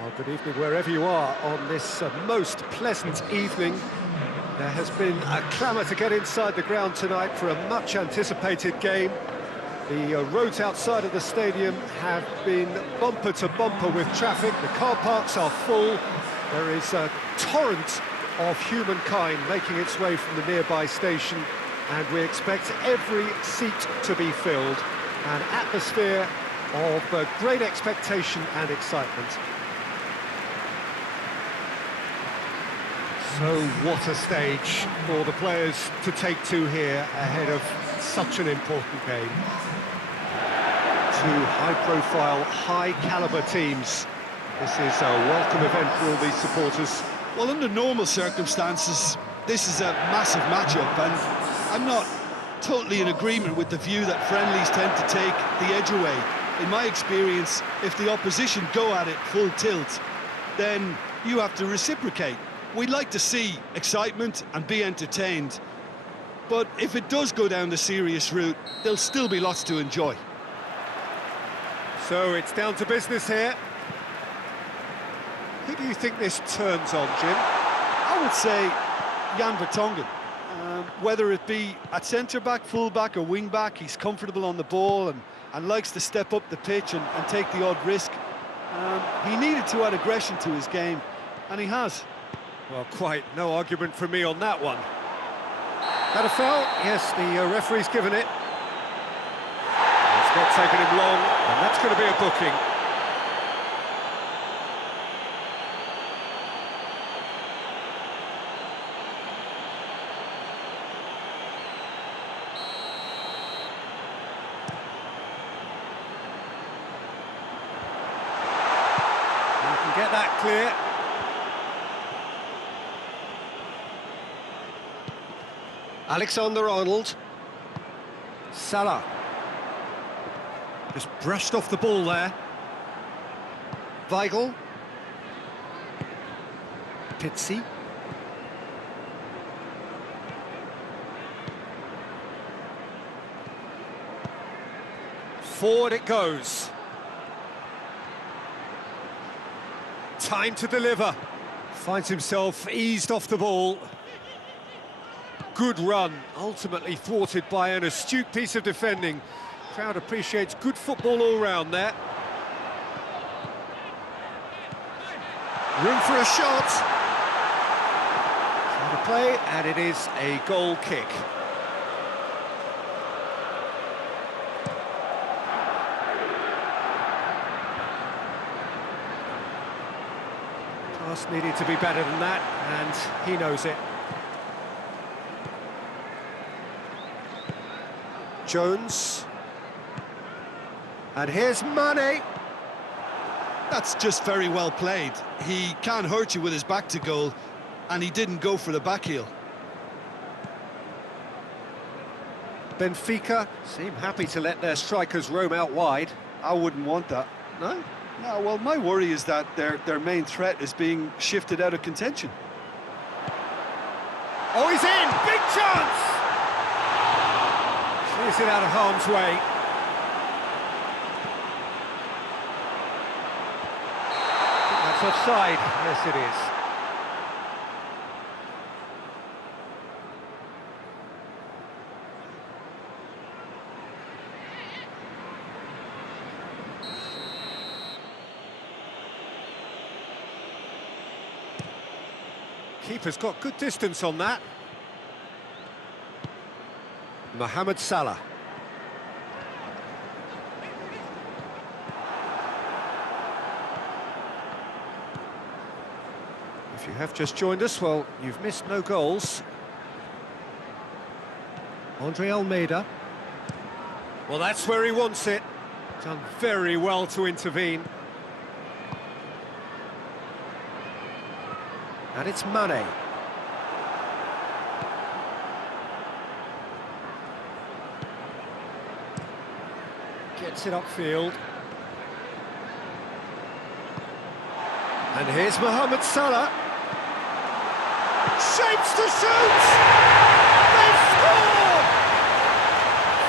Well, good evening wherever you are on this most pleasant evening. There has been a clamour to get inside the ground tonight for a much-anticipated game. The roads outside of the stadium have been bumper to bumper with traffic. The car parks are full. There is a torrent of humankind making its way from the nearby station, and we expect every seat to be filled. An atmosphere of great expectation and excitement. So what a stage for the players to take to here ahead of such an important game. Two high-profile, high-caliber teams. This is a welcome event for all these supporters. Well, under normal circumstances, this is a massive matchup, and I'm not totally in agreement with the view that friendlies tend to take the edge away. In my experience, if the opposition go at it full tilt, then you have to reciprocate. We'd like to see excitement and be entertained, but if it does go down the serious route, there'll still be lots to enjoy. So it's down to business here. Who do you think this turns on, Jim? I would say Jan Vertonghen. Whether it be at centre-back, full-back or wing-back, he's comfortable on the ball and likes to step up the pitch and take the odd risk. He needed to add aggression to his game, and he has. Well, quite no argument from me on that one. That a foul? Yes, the referee's given it. It's not taken him long, and that's going to be a booking. You can get that clear. Alexander-Arnold. Salah. Just brushed off the ball there. Weigl. Pizzi. Forward it goes. Time to deliver. Finds himself eased off the ball. Good run, ultimately thwarted by an astute piece of defending. Crowd appreciates good football all round there. Room for a shot. Trying to play, and it is a goal kick. Pass needed to be better than that, and he knows it. Jones, and here's Mane. That's just very well played. He can't hurt you with his back to goal, and he didn't go for the back heel. Benfica seem happy to let their strikers roam out wide. I wouldn't want that. No? No, well, my worry is that their main threat is being shifted out of contention. Oh, he's in! Big chance! Clears it out of harm's way. That's offside. Yes, it is. Keeper's got good distance on that. Mohamed Salah. If you have just joined us, well, you've missed no goals. Andre Almeida. Well, that's where he wants it. Done very well to intervene. And it's Mane. Gets it upfield. And here's Mohamed Salah. Shapes to shoot! They've scored!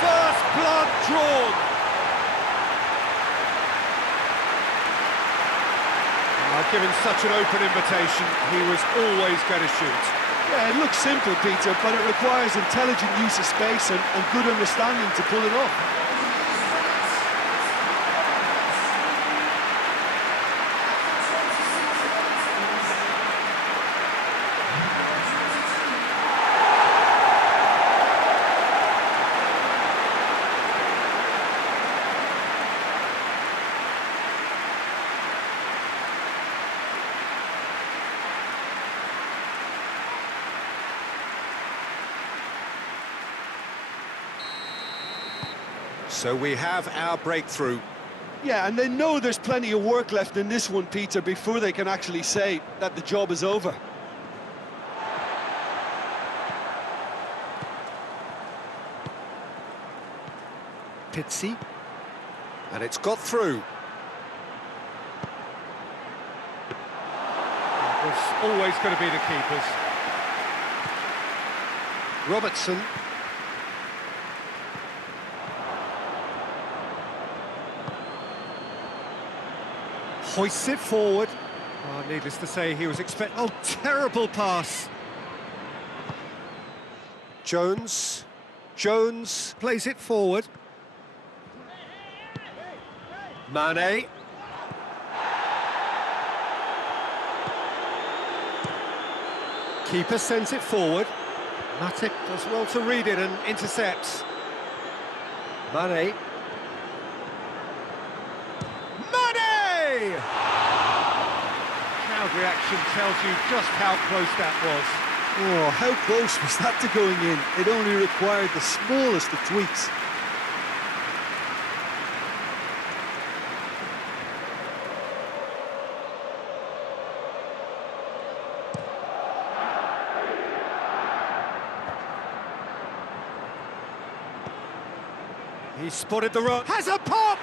First blood drawn. Given such an open invitation, he was always going to shoot. Yeah, it looks simple, Peter, but it requires intelligent use of space and good understanding to pull it off. So we have our breakthrough. Yeah, and they know there's plenty of work left in this one, Peter, before they can actually say that the job is over. Pizzi. And it's got through. It was always going to be the keepers. Robertson. Hoists it forward. Oh, needless to say, he was expecting... Oh, terrible pass. Jones. Jones plays it forward. Mane. Keeper sends it forward. Matic does well to read it and intercepts. Mane. Crowd reaction tells you just how close that was. Oh, how close was that to going in? It only required the smallest of tweaks. He spotted the rock. Has a pop!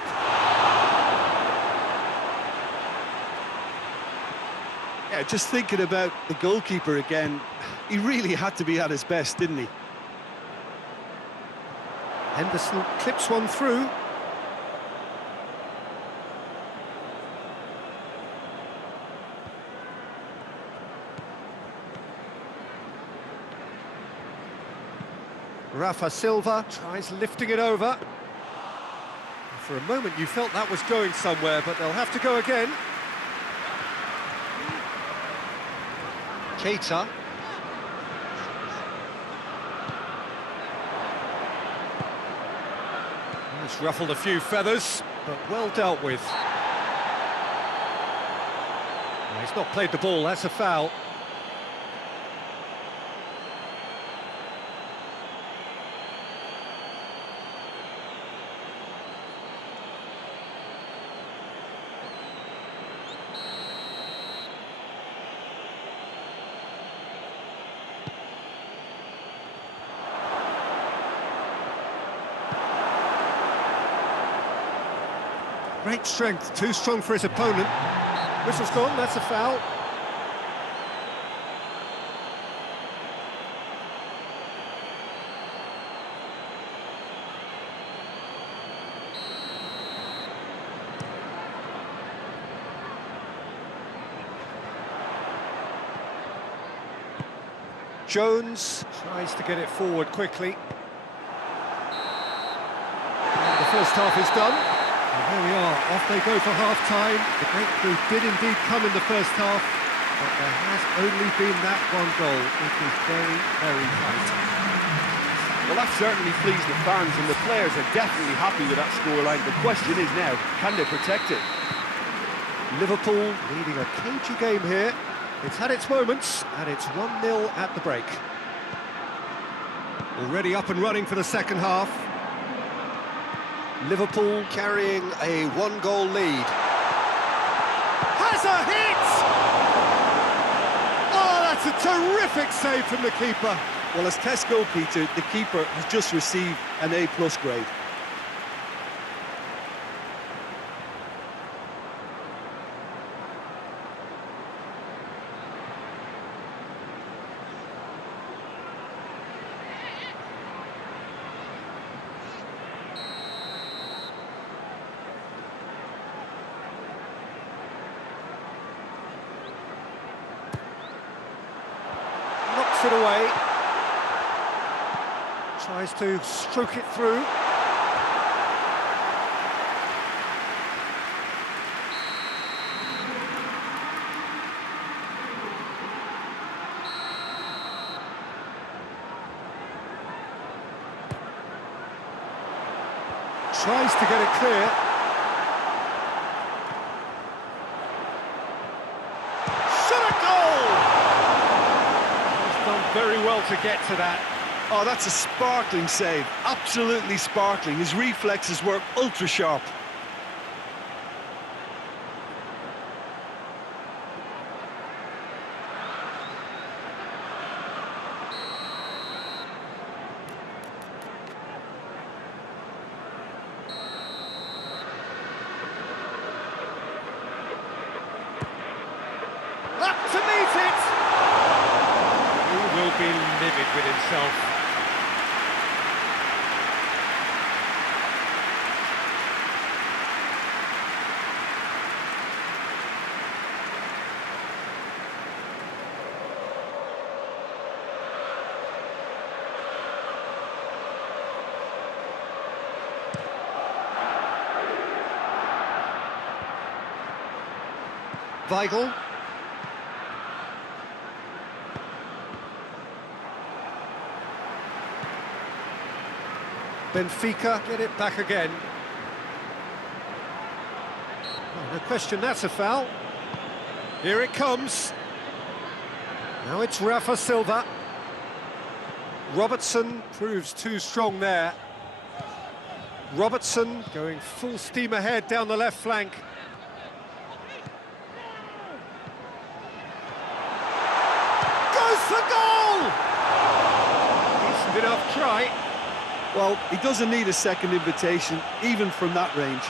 Yeah, just thinking about the goalkeeper again, he really had to be at his best, didn't he? Henderson clips one through. Rafa Silva tries lifting it over. For a moment you felt that was going somewhere, but they'll have to go again. Keita. It's ruffled a few feathers, but well dealt with. No, he's not played the ball, that's a foul. Great strength, too strong for his opponent. Whistle's gone, that's a foul. Jones tries to get it forward quickly. And the first half is done. And there we are, off they go for half-time. The breakthrough did indeed come in the first half, but there has only been that one goal. It was very, very tight. Well, that certainly pleased the fans, and the players are definitely happy with that scoreline. The question is now, can they protect it? Liverpool leading a cagey game here. It's had its moments, and it's 1-0 at the break. Already up and running for the second half. Liverpool carrying a one-goal lead. Has a hit! Oh, that's a terrific save from the keeper. Well, as test goal, Peter, the keeper has just received an A+ grade. knocks it away. Tries to stroke it through. Tries to get it clear. Shot a goal! He's done very well to get to that. Oh, that's a sparkling save. Absolutely sparkling. His reflexes were ultra sharp. Up to meet it! He will be livid with himself. Weigl. Benfica get it back again. Oh, no question, that's a foul. Here it comes. Now it's Rafa Silva. Robertson proves too strong there. Robertson going full steam ahead down the left flank. Goes for goal! Decent enough try. Well, he doesn't need a second invitation, even from that range.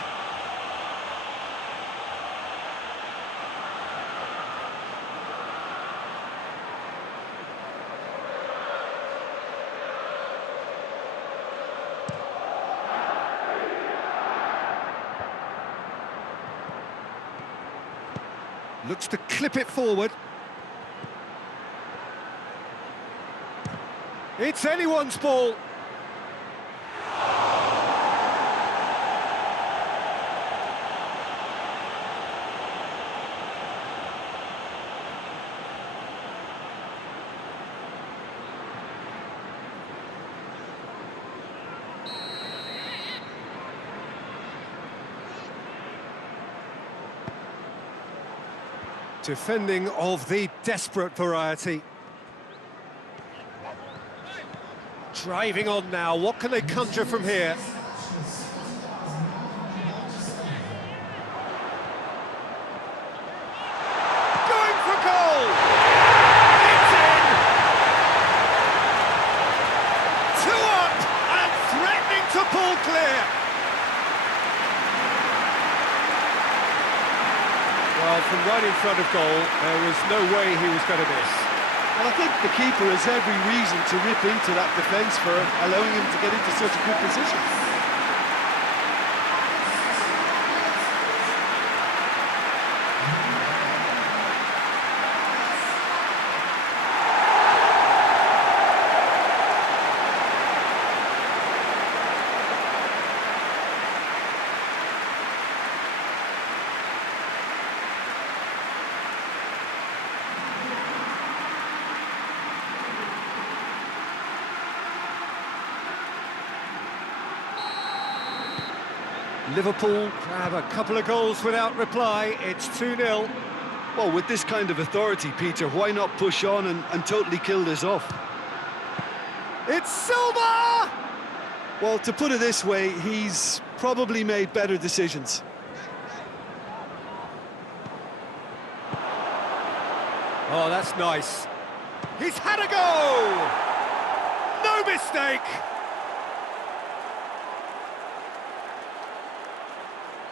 Looks to clip it forward. It's anyone's ball. Defending of the desperate variety. Driving on now, what can they conjure from here? Going for goal! It's in! 2 up and threatening to pull clear. Well, from right in front of goal, there was no way he was going to miss. And I think the keeper has every reason to rip into that defence for allowing him to get into such a good position. Liverpool have a couple of goals without reply. It's 2-0. Well, with this kind of authority, Peter, why not push on and totally kill this off? It's Silva! Well, to put it this way, he's probably made better decisions. Oh, that's nice. He's had a go! No mistake!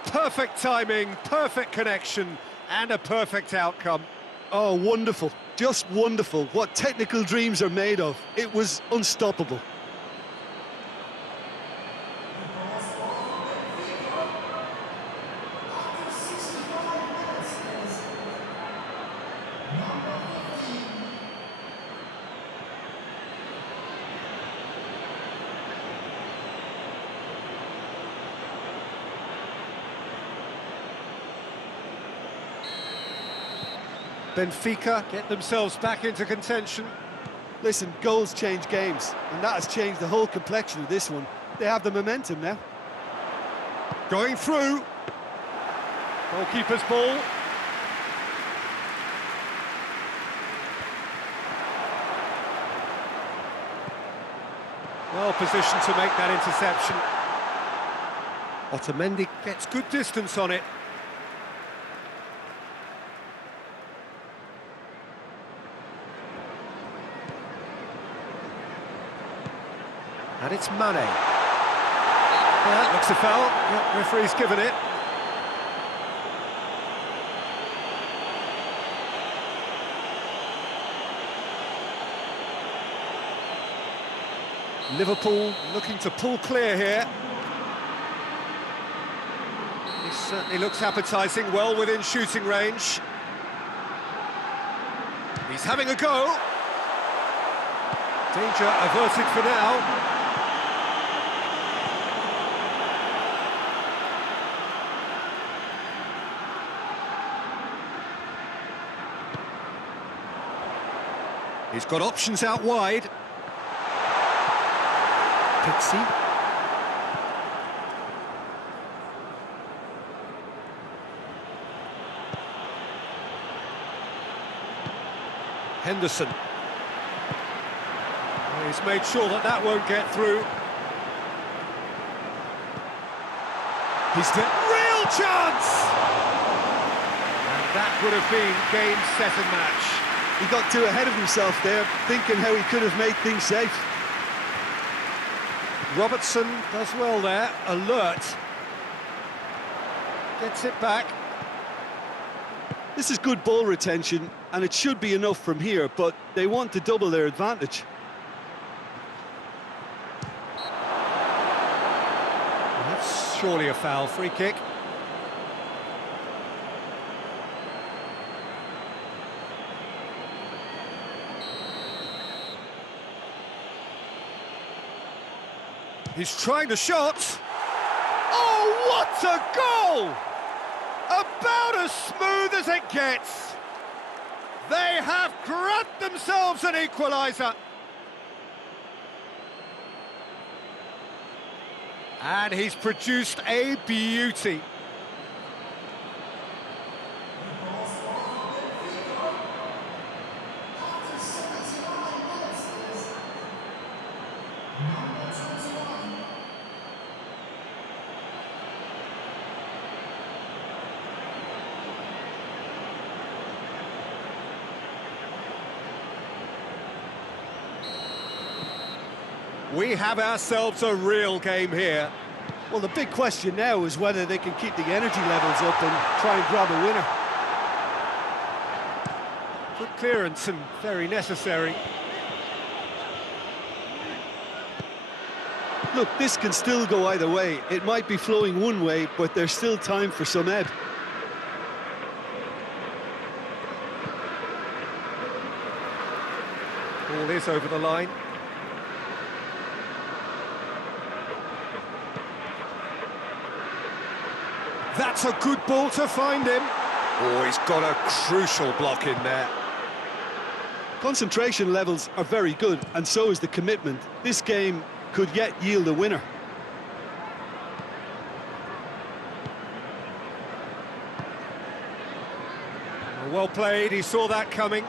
Perfect timing, perfect connection, and a perfect outcome. Oh, wonderful. Just wonderful. What technical dreams are made of. It was unstoppable. Benfica get themselves back into contention. Listen, goals change games, and that has changed the whole complexion of this one. They have the momentum now. Going through. Goalkeeper's ball. Well positioned to make that interception. Otamendi gets good distance on it. And it's Mane. That looks a foul. Yeah, referee's given it. Liverpool looking to pull clear here. This certainly looks appetising, well within shooting range. He's having a go. Danger averted for now. He's got options out wide. Pixie. Henderson. Well, he's made sure that that won't get through. He's got real chance! And that would have been game, set and match. He got too ahead of himself there, thinking how he could have made things safe. Robertson does well there, alert. Gets it back. This is good ball retention, and it should be enough from here, but they want to double their advantage. That's surely a foul, free kick. He's trying the shot. Oh, what a goal! About as smooth as it gets. They have grabbed themselves an equaliser. And he's produced a beauty. We have ourselves a real game here. Well, the big question now is whether they can keep the energy levels up and try and grab a winner. Good clearance and very necessary. Look, this can still go either way. It might be flowing one way, but there's still time for some ebb. Ball is over the line. That's a good ball to find him. Oh, he's got a crucial block in there. Concentration levels are very good, and so is the commitment. This game could yet yield a winner. Well played, he saw that coming.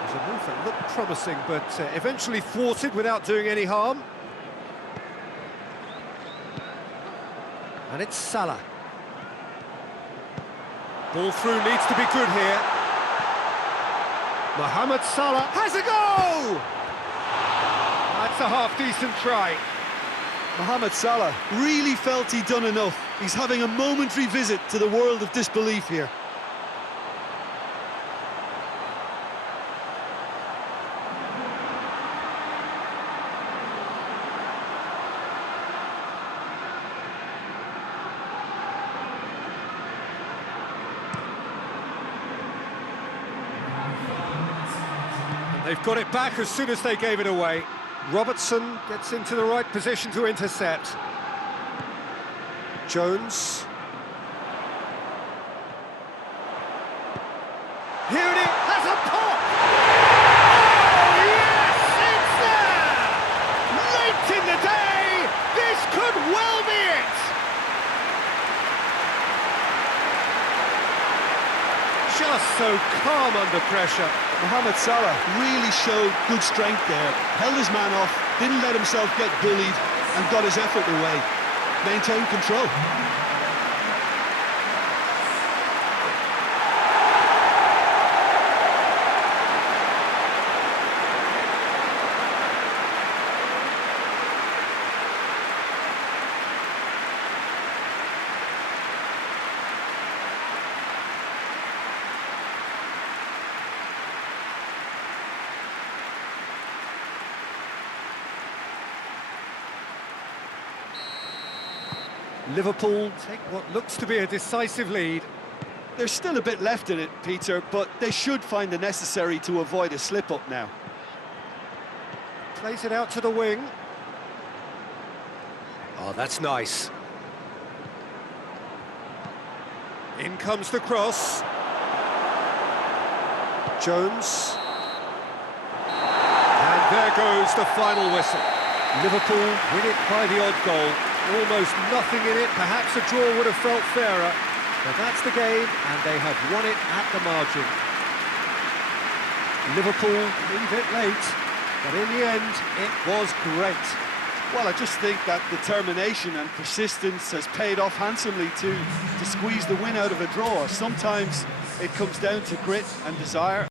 There's a move that looked promising, but eventually thwarted without doing any harm. And it's Salah. Ball through needs to be good here. Mohamed Salah has a goal! That's a half-decent try. Mohamed Salah really felt he'd done enough. He's having a momentary visit to the world of disbelief here. They've got it back as soon as they gave it away. Robertson gets into the right position to intercept. Jones. Here it is, has a pop! Oh, yes, it's there! Late in the day, this could well be it! Just so calm under pressure. Mohamed Salah really showed good strength there, held his man off, didn't let himself get bullied, and got his effort away. Maintained control. Liverpool take what looks to be a decisive lead. There's still a bit left in it, Peter, but they should find the necessary to avoid a slip-up now. Plays it out to the wing. Oh, that's nice. In comes the cross. Jones. And there goes the final whistle. Liverpool win it by the odd goal. Almost nothing in it. Perhaps a draw would have felt fairer. But that's the game, and they have won it at the margin. Liverpool leave it late, but in the end, it was great. Well, I just think that determination and persistence has paid off handsomely to squeeze the win out of a draw. Sometimes it comes down to grit and desire.